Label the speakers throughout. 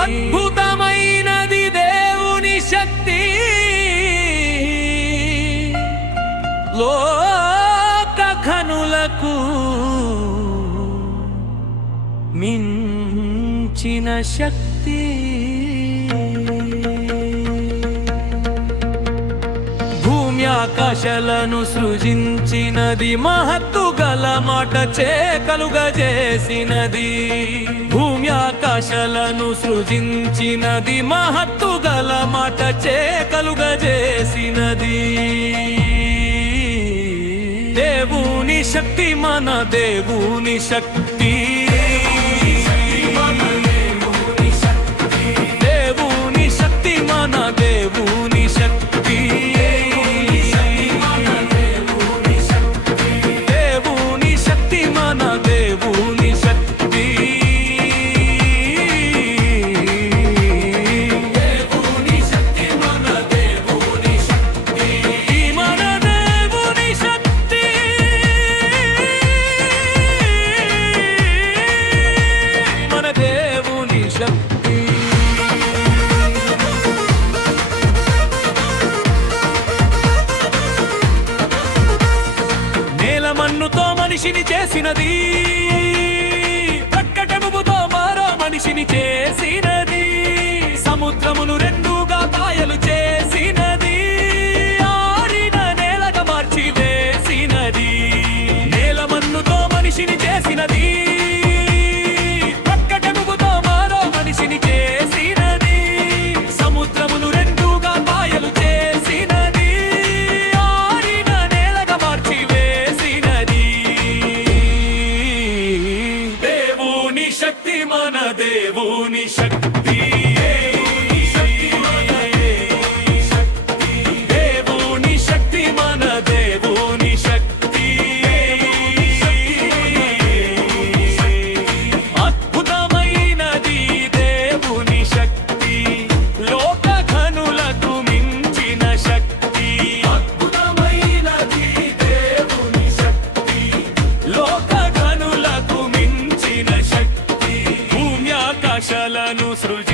Speaker 1: అద్భుతమైనది దేవుని శక్తి. లోకఖనులకు మించిన శక్తి. ఆకాశలను సృజించినది మహత్తు గల మాట చేకలుగా చేసినది. భూమి ఆకాశలను సృజించినది మహత్తు గల మాట చేకలుగా చేసినది. దేవుని శక్తి మన దేవుని శక్తి. మనిషిని చేసినది. శక్తి మన దేవుని శక్తి. ఆశలను సృజి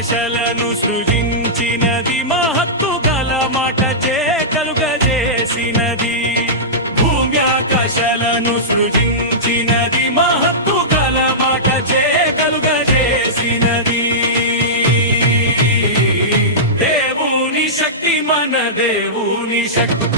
Speaker 1: భాషలను సృజించినది మహత్తు గల మాట చే కలుగజేసినది భూమి ఆకాశాలను సృజించినది మహత్తు గల మాట చే కలుగజేసినది దేవుని శక్తి మన దేవుని శక్తి.